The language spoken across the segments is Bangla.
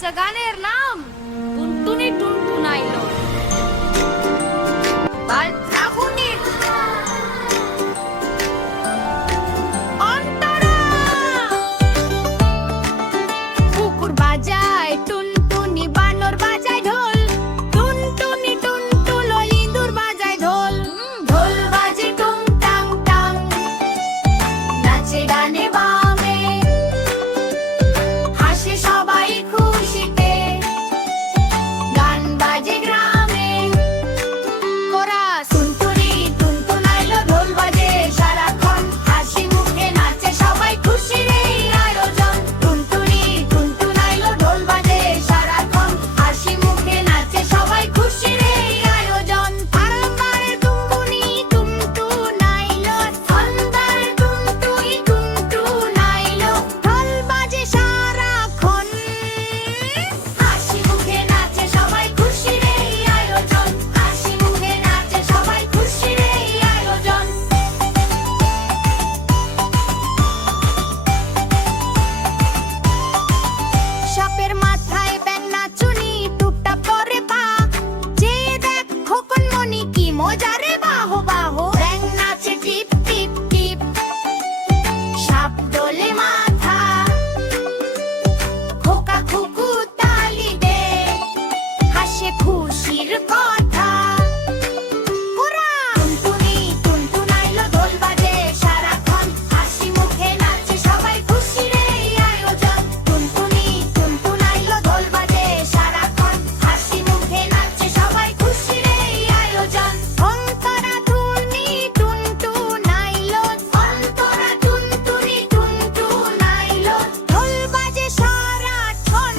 আচ্ছা, গানের নাম টুনটুনি টুনটুনাইলো। কুকুর বাজায় টুনটুনি, বানর বাজায় ঢোল, টুনটুনি টুনটুলো ইঁদুর বাজায় ঢোল। ঢোল বাজে টুং টাং টাং, নাচে গানে বামে, হাসে সবাই খুশিতে, গান বাজে গ্রামে। কোরাস টুনটুনি টুনটুনাইলো, ঢোল বাজে সারাক্ষণ, হাসি মুখে নাচে সবাই, খুশির এই আয়োজন। টুনটুনি টুনটুনাইলো, ঢোল বাজে সারাক্ষণ, হাসি মুখে নাচে সবাই, খুশির এই আয়োজন। আরামবাড়ে টুনটুনি টুনটুনাইলো, ধনদার টুনটুনি টুনটুনাইলো, ঢোল বাজে সারাক্ষণ, হাসি মুখে নাচে সবাই, খুশির এই আয়োজন। হাসি মুখে নাচে সবাই, খুশির এই আয়োজন। সাপের মাথায় ব্যাঙ নাচুনি, টুকটা পরে পা, যে দেখ খোকন মনি, কি মজা রে, বাহ বাহ। ব্যাঙ নাচে টিপ টিপ টিপ, সাপ দোলে মাথা, খোকা খুকু তালি দে, হাসে খুশির কথা। ওরা টুনটুনি টুনটুনাইলো, ঢোল বাজে সারাক্ষণ, হাসি মুখে নাচে সবাই, খুশির এই আয়োজন। টুনটুনি টুনটুনাইলো, ঢোল বাজে সারাক্ষণ, হাসি মুখে নাচে সবাই, খুশির এই আয়োজন। অন্তরা টুনি টুনটুনাইলো, অন্তরা টুনটুনি টুনটুনাইলো, ঢোল বাজে সারাক্ষণ,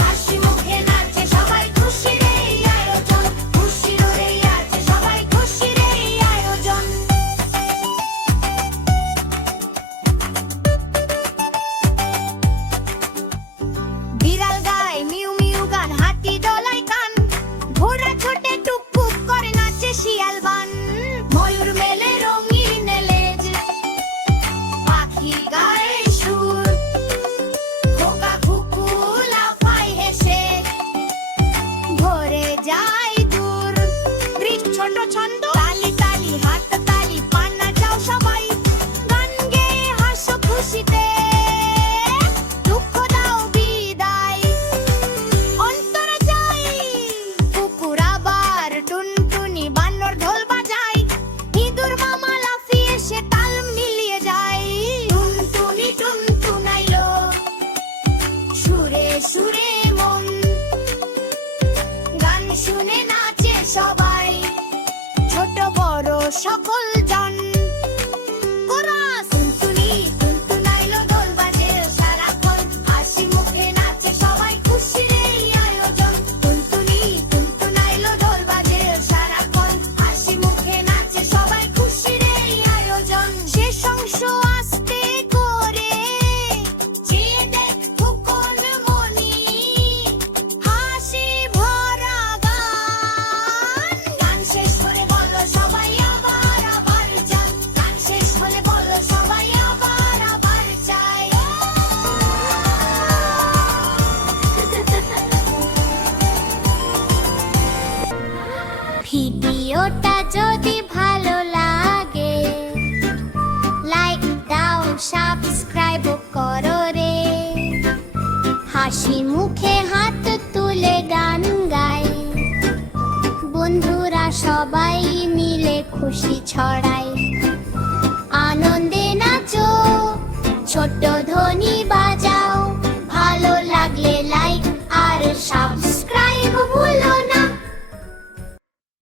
হাসি মুখে নাচে সবাই, খুশির এই আয়োজন। খুশির এই আছে সবাই, খুশির এই আয়োজন। বিড়াল গায় মিউ মিউ গান, হাতি দোলায় কান, ঘোড়া ছোটে টুকটুক করে নাচে শিয়াল বান। ময়ূর মেলে রঙিন লেজ, পাখি গায়ে সুর, খোকা খুকু লাফায় হেসে, ভরে যায় দূর। বৃষ্টি ছোট ছন্দ, তালি তালি হাত তালি, পান্না যাও সবাই, গান গেয়ে হাসো খুশিতে, দুঃখ দাও বিদায়। অন্তরা যাই, কুকুর আবার টুনটুনি, বানর ঢোল বাজায়, ইঁদুর মামা লাফিয়ে এসে তাল মিলিয়ে যায়। টুনটুনি টুনটুনাইলো, সুরে সুরে মন, গান শুনে নাচে সবাই, ছোট বড় সকল জন। কোরাস টুনটুনি টুনটুনাইলো, ঢোল বাজে সারাক্ষণ, হাসি মুখে নাচে সবাই, খুশির এই আয়োজন। টুনটুনি টুনটুনাইলো, ঢোল বাজে সারাক্ষণ, হাসি মুখে নাচে সবাই, খুশির এই আয়োজন। শেষ অংশ আস্তে করে, যে দেখ খোকন মনি, হাসি ভরা গান। গান শেষ হলে বলো সবাই আবার আবার চাই, গান শেষ হলে বলো সবাই আবার আবার চাই। ভিডিওটা যদি ভালো লাগে, লাইক দাও, সাবস্ক্রাইব করো রে, হাসি মুখে হাত তুলে গান গাই, বন্ধুরা সবাই মিলে খুশি ছড়াই।